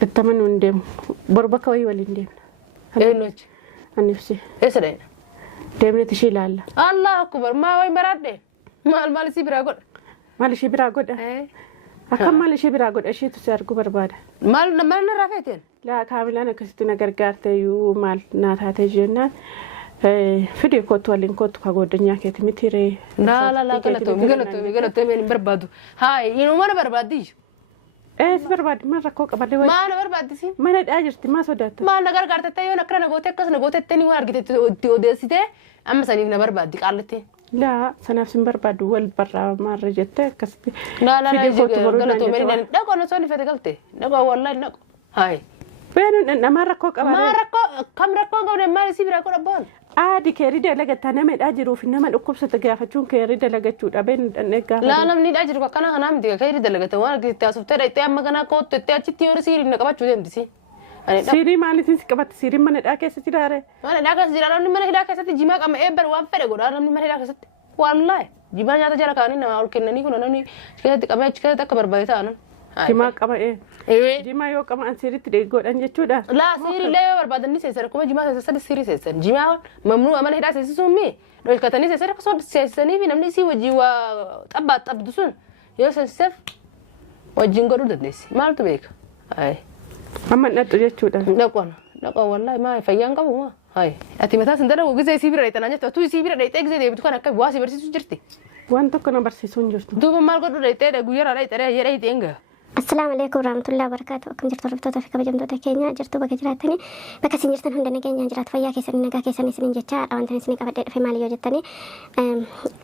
بالتمن وندم بربك وي ولندم إيه نوج النفسي إيه سرين دمني تشيل الله أكبر ما وين برادة ما لسي براقول مالي شي براقود أكم مالي شي براقود أشي تسارقو بربادة ما نرافيتين لا كامل أنا كستنا غرغرت يو مال ناتها جنة فيديو كوت ولين كوت كغود دنيا كتمتيري لا غلطو من بربادو هاي ينو ما برباديش برباد ما ركو قبل ما أنا بربادسي ما نداجرتي ما صدقت ما أنا غرغرت تيو نكرا نغوتك كس نغوتك تاني وارغيت تودسيته أما سنيك نبربادي قالتي لا سنافسين برباد ول برا ما رجعت كسبي لا غلطو مرينا دغو نسوني فتقلتي دغو والله نغو هاي بين ما ركو قبل ما ركو كم ركو قبل ما يسيب ركو ربون عادي كيريدا لقت أنا من أجر وفي النمل أقوم ستجافتون كيريدا لقت شو أبين النجار لا أنا مني أجر وكنا هنام دي كيريدا لقت وانا كنت أسوف ترى تيام مكنا كوت تيام تيور سيري نكبت شو دم دسي سيري مالي تنسي كبت سيري من الأكل ستيراره ما الأكل ستيراره أنا من الأكل ستي جماعة أما إبر وان فرق ولا أنا من الأكل ست والله جماعة جاتا جرا كاني نما أقول كنني كنا نني كذا كم كذا تكبر بيتا أنا جماعة كم إيه جماعة يو كم أن سيري تريقول أن يجودا لا سيري لا برباد الناس سير كم جماعة سير سيري سير جماعة ممنوع أما نهدا سير سومي لو الكتاني سير كسر سيرني في نمني سي وجوا تبى دسون يو سير وجينغرو دنيس ما تبيك هاي أما نتو يجودا لا والله ما فيان كابو ما هاي أتي مثلا سندرا وجزء سيبير ريت أنا جت تو سيبير ريت إجزء ده بتكون أكيد واسي برسي سجرتي وانتو كنا برسي سونجرتو دوب مال قدر ريت ده غير ريت ده هي ريت إنجا السلام عليكم ورحمة الله وبركاته. كم جرت ربطة في كبجم دوتا كينيا جرتو بكجراتني بكسين جرتن هندنا كينيا جرات فيا كيسن نجا كيسن سنين جتشار أو أنتن سنين كبد في مالي جتني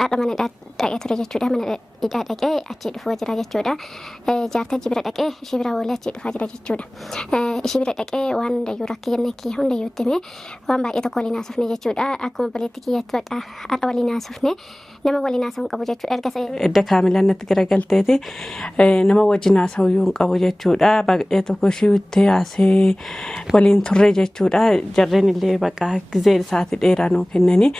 أرمان الأد أيات رجع جودا من الأد أكى أشيد فوق جرا جودا جارت جبرة أكى شبرا ولا أشيد فوق جرا جودا شبرة أكى وان ديورك ينكي هون ديوتمي وان بقى يتقولي ناسفني جودا أكون بلتكي يتوقع أولي ناسفني نما ولي ناسهم قبو جتشو أرجع إدّا كاملا نتقرأ قلتي نما وجنا سويون قبو جتشودا بقى تكوشيوتي عسى ولين ترى جتشودا جرين اللي بقى زي ساعات إيرانو كنني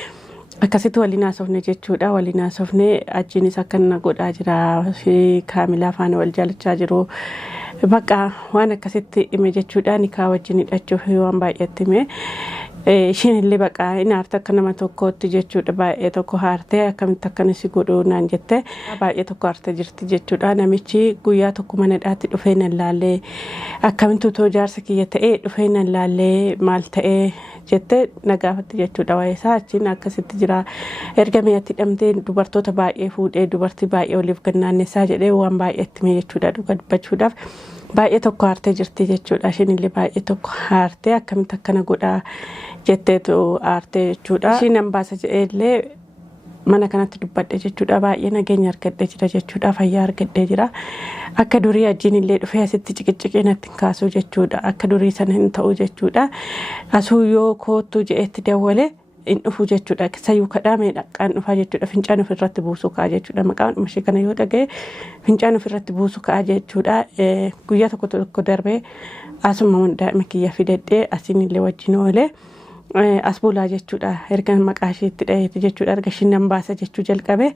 akkasitti waliin haasofne jechuudha waliin haasofne achiin isa kan godhaa jira fi kaamilaa faana wal jaalachaa jiru bakka waan akkasitti ime jechuudha nikaa wajjin hidhachuuf waan baay'eetti ime ishiin illee bakka inni harta akka nama tokkootti jechuudha baay'ee tokko haartee akkamitti akkanasi godhuu naan jette baay'ee tokko haartee jirti jechuudha namichi guyyaa tokko mana dhaatti dhufee nan laallee akkamitti utoo jaarsa kiyya ta'ee dhufee nan laallee maal ta'ee jette nagaafatti jechuudha waa'ee isaa achiin akkasitti jira erga mi'atti hidhamtee dubartoota baay'ee fuudhee dubartii baay'ee waliif gannaannessaa jedhee waan baay'eetti mee jechuudha dhuga dubbachuudhaaf baay'ee tokko haartee jirti jechuudha ishiin illee baay'ee tokko haartee akkamitti akkana godhaa jetteetu haartee jechuudha ishiin hambaasa jedheellee mana kanatti dubbadhe jechuudha baay'ee nageenya argadhee jira jechuudha fayyaa argadhee jira akka durii ajiin illee dhufee asitti ciqiciqee natti kaasuu jechuudha akka durii sana hin ta'u jechuudha asuu yoo kootu jedheetti dawwale in dhufu jechuudha sayyuu kadhaamee dhaqaan dhufaa jechuudha fincaan ofirratti buusuu ka'a jechuudha maqaan mashii kana yoo dhaga'e fincaan ofirratti buusuu ka'a jechuudha guyyaa tokko darbee asuma daa'ima kiyya fidadhee asiin illee wajjin oolee asbulaa jechuudha erga maqaa isheetti dhaheeti jechuudha erga ishiin nan baasa jechuu jalqabe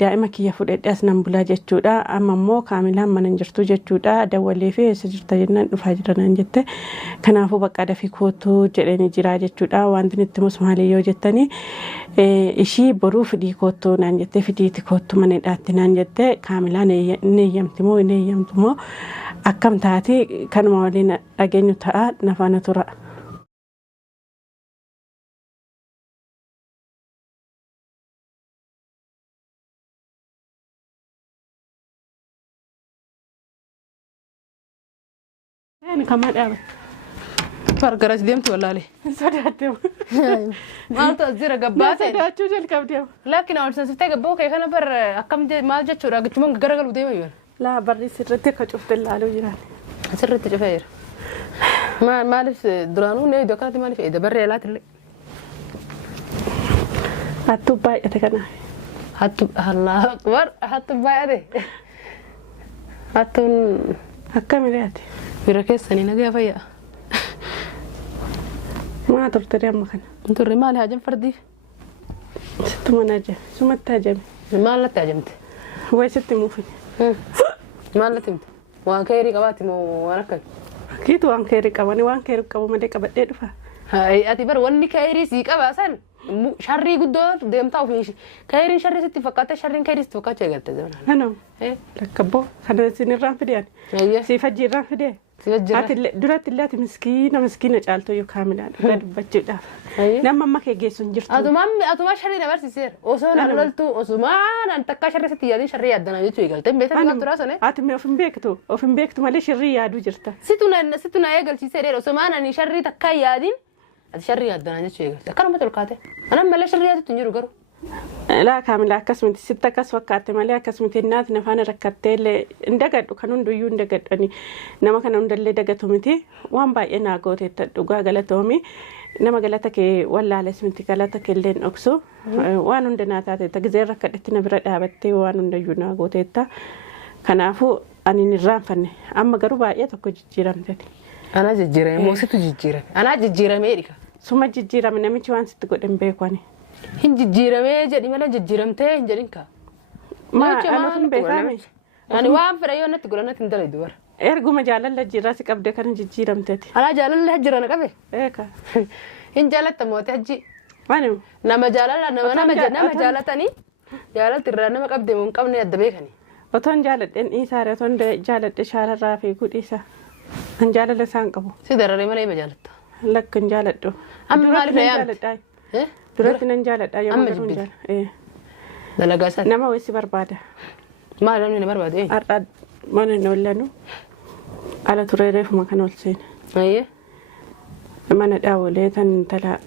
daa'ima kiyya fudhadhee as nan bulaa jechuudha amma immoo kaamilaan mana hin jirtu jechuudha dawwalee fi eessa jirta jennaan dhufaa jiranaan jette kanaafuu bakka dafii kootuu jedhanii jira jechuudha wanti nutti mus maali yoo jettanii ishii boruu fidii kootuu naan jette fidiiti kootuu mana dhaatti naan jette kaamilaan ni eeyyamti moo hin eeyyamtu moo akkam taati kanuma waliin dhageenyu ta'a nafaana tura. أنا كمان أبى فرقرش ديمت ولا لي صدقتهم ما تأذير قباتي صدقت شو جل كبديهم لكن أول سنة ستة قبوك يا كنا بر أكم ما جت شو راجع تمن قرقل وديما يور لا بري سرتك شفت اللالو جيران سرت جفير ما لف درانو نيجي دكانتي ما لف إذا بري لا تلي هتوباي أتكلم الله أكبر هتوباي ده هتون هكملياتي بركز سني نجا فيا ما ترتري مكان انت الرمال هاجم فردي ست مناجة ثم تهاجم ما لا تهاجمت هو ست موفي ما لا تمت وكيري قباتي مو وركن Kiitu waan keerii qabani waan keerii qabu malee qabadhee dhufa. Ati bar wanni kayrii sii qabaasan sharrii guddoo deemtaa ofii kayriin sharrii sitti fakkaata sharriin kayrii sitti fakkaachuu eegalte zamana. Ano lakkabboo kana sinirraan fideen. Si fajjiirraan fidee. Ati duratti illee ati miskiina caaltuu yoo kaamilaan dhugaa dubbachuudhaaf. Nama amma kee geessu hin jirtu. Atuma sharrii na barsiiseera. Osoo na loltu osumaan takka sharrii sitti yaadin sharrii yaaddanaa jechuu eegalte. Beektanii waan turaa sana. Ati mee of hin beektu malee sharrii yaaduu jirta. Situ na eegalchiisee dheera osumaan ani sharrii takka yaadin ati sharrii yaaddanaa jechuu eegalte. Akkanuma tolkaate. Anam malee sharrii yaadatu hin jiru garuu. Laa kaamila akkasumatti sitti akkas fakkaate malee akkasumatti naati nafaan rakkattee illee hin dagadhu kan hunduyyuu hin dagadhani nama kana hundallee dagatu miti waan baay'ee naa gooteetta dhugaa galatoomi nama galata kee wallaales miti galata kee illee dhoksu waan hunda naa taateetta gizee rakkadhetti na bira dhaabattee waan hundayyuu naa gooteetta kanaafuu ani hin irraanfanne amma garuu baay'ee tokko jijjiiramteeti. Anaa jijjiirame moositu jijjiirame anaa jijjiiramee dhika. Suma jijjiirame namichi waan sitti godhan beekani. Hin jijjiiramee jedhi malee jijjiiramtee hin jedhin kaa. Hin beekame. Ani waan fedha yoo natti godhan natti hin dalaydu bara. Erguma jaalala jirraa si qabde kan jijjiiramteeti. Alaa jaalala jira na qabe. Eeka. Hin jaalatta mootii hajji. Maali? Nama jaalala nama jaalatanii jaalatti irraa nama qabde mun qabne adda beekani. Otoon jaaladheen dhiisaare otoon jaaladhe shaararraa fi gudhiisa. Kan jaalala isaan qabu. Si dararee malee ima jaalatta. Lakka hin jaaladhu. Amma maaliif na yaamte? Duratti nan jaaladha yoo amma jibbite. Dalagaa isaa. Nama wayii si barbaada. Maal namni na barbaade? Har'a mana hin oollanu. Ala turee reefuma kan ol seene. Ayyee. Mana dhaawulee tan talaa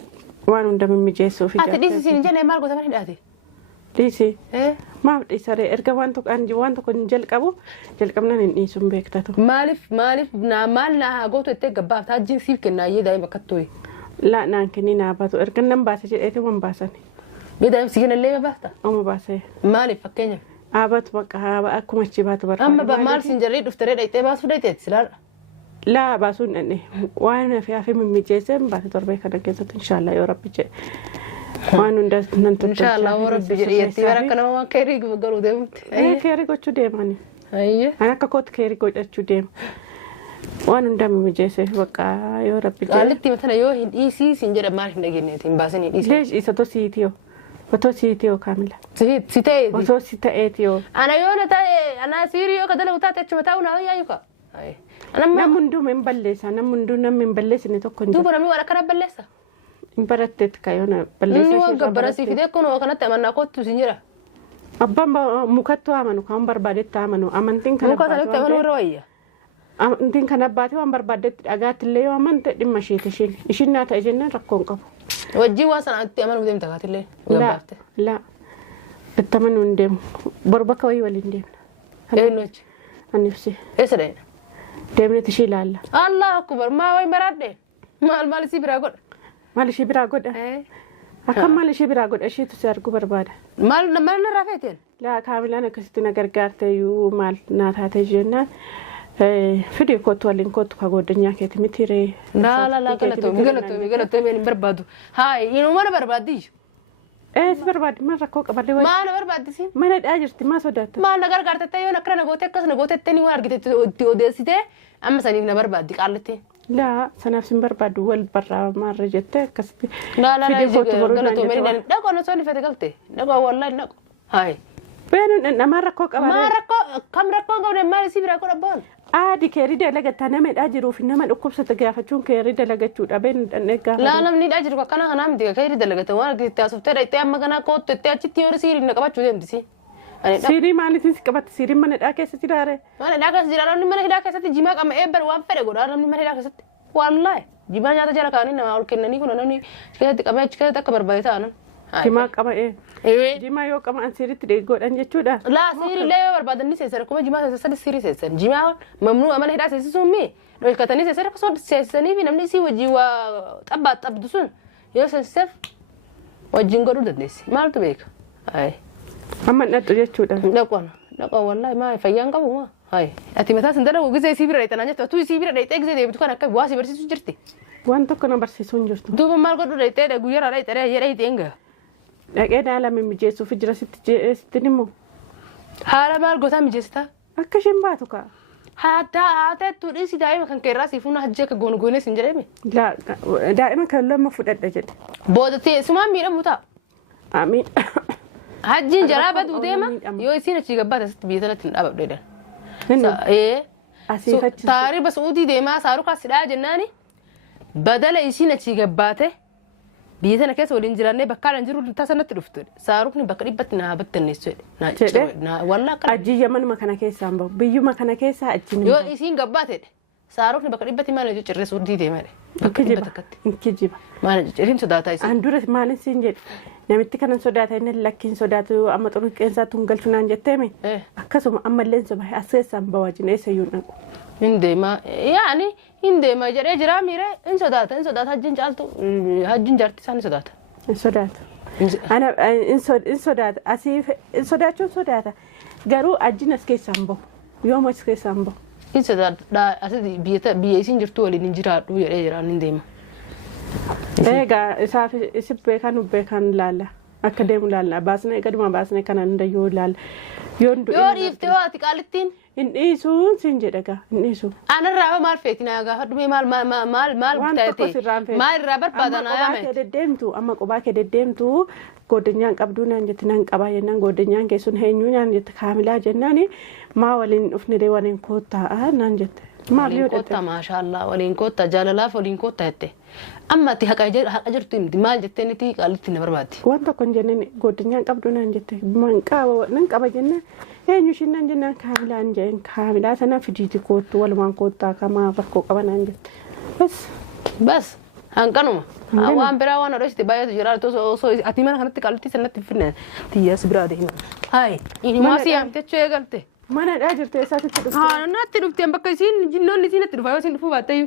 waan hunda mimmijeessuuf. Ati dhiisisiin hin jenne maal goota mana hidhaate? Dhiisi. Maaf dhiisaree erga waan tokko hin jalqabu jalqabnaan hin dhiisuun beektatu. Maaliif maal na gootu itti gabbaaf taajjiin siif kennaayyee daa'ima akkattuu. Laa naan kennii naa baatu erga nan baase jedheeti waan baasani. Daa'ima si kennallee ma baasta? Oma baasee. Maaliif fakkeenyaaf? Aabatu bakka akkuma achi baatu barbaada. Amma maal siin jarrii dhuftaree dhaqxee baasuu dhaqxeetti silaadha. Laa baasuun dhanne waan hafe mimmijeessee baate torbee kana keessatti inshaallah yoo rabbi jedhe. Waan hunda nan tolcha. Inshaallah yoo rabbi jedhe yetti bara kana waan keerii garuu deemti. Keerii gochuu deemani. Ayyee. Ani akka kootti keerii godhachuu deema. Waan hunda mimmijeessee bakka yoo rabbi jedhe. Qaalitti matana yoo hin dhiisiisin jedha maal hin dhageenyeeti hin baasin hin dhiisin. Leesh isa tosiitiyoo. Otoo siitiyoo kaamila. Si ta'eeti. Otoo si ta'eetiyoo. Ana yoo na ta'e ana siiriyoo ka dalagu taate achuma taa'u naa wayyaa yuka. Namni hunduu hin balleessa namni hunduu namni hin balleessine tokko hin jiru. Duuba namni waan akkana balleessa. Hin baratteetti kayoona balleessa. Inni waan gabbarasii fidee kunoo kanatti amannaa kottu sin jira. Abbaan mukattu amanu kan barbaadetti amanu amantiin kana. Muka sanatti amanu warra wayya. Amantiin kana abbaate waan barbaadetti dhagaatti illee yoo amante dhimma isheeti isheen. Ishiin naa ta'e jennaan rakkoon qabu. Wajjii waan sanatti amanu deemta kaatillee. Laa. Itti amanuu hin deemu. Bor bakka wayii waliin deemna. Eenyuchi? Annifsi. Eessa deemna? Deemneeti ishee ilaalla. Allah akbar maa wayi baraadhe. Maal isii biraa godha? Maal ishee biraa godha? Akkam maal ishee biraa godha isheetu si arguu barbaada. Maal narraa feeteen? Laa kaamilaan akkasitti na gargaarte iyyuu maal naa taate jennaan. Fidii kootu waliin kootu ka goddanyaa keeti miti ree. Laa galatoomi hin barbaadu. Haa inuma na barbaaddi. Si barbaaddi maal rakkoo qaballee wayii. Maal na barbaaddi? Mana dhaa jirti maa sodaatta? Maal na gargaartette yoo akkana nagootee akkas nagootettee ni waan argitetti itti odeessitee amma saniif na barbaaddi qaalletti. Laa sanaaf sin barbaadu wal barraa maarra jettee akkasitti. Laa galatoomi dhaqoo na soonni fete galte dhaqoo wallahi dhaqoo. Haa. Beenuun namaa rakkoo qabalee. Maa rakkoo kam rakkoo qabne maal isii biraa godha boon? Aadi keerii dalagataa nama dhaa jiruuf nama dhukkubsate gaafachuun keerii dalagachuudha beenu dhandhee gaafa. Laa namni dhaa jiru akkana kanaa miti keerii dalagata waan argite haasofte dhaqxee amma kanaa koottu itti achitti yoo siirii na qabachuu deemtisi. Siirii maaliitiin si qabatti siiriin mana dhaa keessatti jiraare? Mana dhaa keessa jira namni mana hidhaa keessatti jimaa qaba eebban waan fedhe godha namni mana hidhaa keessatti. Wallaahi jimaa nyaata jala kaanii nama ol kennanii kun namni keessatti qabee achi keessatti akka barbaade ta'an. Jimaa qaba Jimaa yoo qaba an siiritti deeggoodhaan jechuudha. Laa siirii illee yoo barbaadan ni seessan akkuma jimaa seessan siirii seessan jimaa mamnuu mana hidhaa seessisuun mi dhoolkatanii seessan akkasuma seessanii fi namni isii wajjin waa xabdu sun yoo seessiseef wajjin godhuu dandeessi maaltu beeka. Amma dhadhu jechuudha. Dhaqoon wallaahi maa fayyaan qabu maa. Ati mataa sin dalagu gisee isii bira dheetanaa jettu atuu isii bira dheetee gisee deebitu kan akka waa si barsiisu jirti. Waan tokko na barsiisuun jirtu. Duuba maal godhu dheetee guyyaraa dheetee jedhee hiteen gaha. Dhaqee dhaala mijeessuuf jira sitti immoo. Haala maal gosaa mijeessitaa? Akka isheen baatu kaa. haatee tuudhiisi daa'ima kan keerraa siifuuna hajjee akka goongoonee siin jedhame. Daa'ima kan lama fudhadha jedhe. Booda teessumaan miidhamu ta'a. Amiin. Hajjiin jalaa baduu deema yoo isiin achii gabbaate asitti biyya sanatti hin dhaababdheedhan. Taariba su'uutii deemaa saarukaa sidhaa jennaani badala isiin achii gabbaate biyya sana keessa waliin jiraannee bakkaadhaan jiru tasanatti dhufte saarukni bakka dhibbatti naa battanneessu ajjiyya manuma kana keessaan bahu biyyuma kana keessaa ajjiin yoo isiin gabbaate saarukni bakka dhibbatti maal hojii cirree suudii deemee bakka dhibba takkatti inkijiba maal cirriin sodaataa isiin andura maalin siin jedhu namitti kanan sodaata inni lakkiin sodaatu amma xurii qeensaa tun galchu naan jetteeme akkasuma ammalleen soba as keessaan bawajin eessayyuu naqu hindeema yaani hindeema jedhee jira miire in sodaata hajjiin caaltu hajjiin jaartii isaan sodaata. In sodaata. Ana in sodaata asii in sodaachuun sodaata garuu ajjiin as keessaan bahu yooma as keessaan bahu. In sodaata asii biyya isiin jirtu waliin hin jiraadhu jedhee jira hindeema. Egaa isaaf isi beekan laalla akka deemu laalla baasnee gaduma baasnee kanan dayyoo laalla. Yoo dhiifte yoo ati qaalittiin. Indhiisuun siin jedhaga indhiisu. Anarraa maal feetina gaafadhume maal bitaate maal irraa barbaadan ayame. Deddeemtu amma qubaa kee deddeemtu godanyaan qabduu naan jette nan qabaa jennaan godanyaan keessun heenyuu naan jette kaamilaa jennaani maa waliin dhufne dee waliin koottaa naan jette. Maal yoo koottaa maashaallah waliin koottaa jaalalaaf waliin koottaa jette. Amma ati haqa jirtu himti maal jettee niti qaalitti na barbaaddi. Waan tokko hin jenneen godanyaan qabduu naan jette nan qaba jennaan. Eenyu shinan jennan kaamilaan jeen kaamilaa sana fidiiti koottu walumaan koottaa kamaa rakkoo qabanaan jette. Bas hanqanuma waan biraa waan adoosti baay'atu jira osoo ati mana kanatti qaalitti sanatti finne tiyyaas biraa deema. Hayi maasii yaamtechuu eegalte. Mana dhaa jirtu eessaatti dhufte? Natti dhufteen bakka isiin jinnoonni isiin natti dhufa yoo isiin dhufuu baatte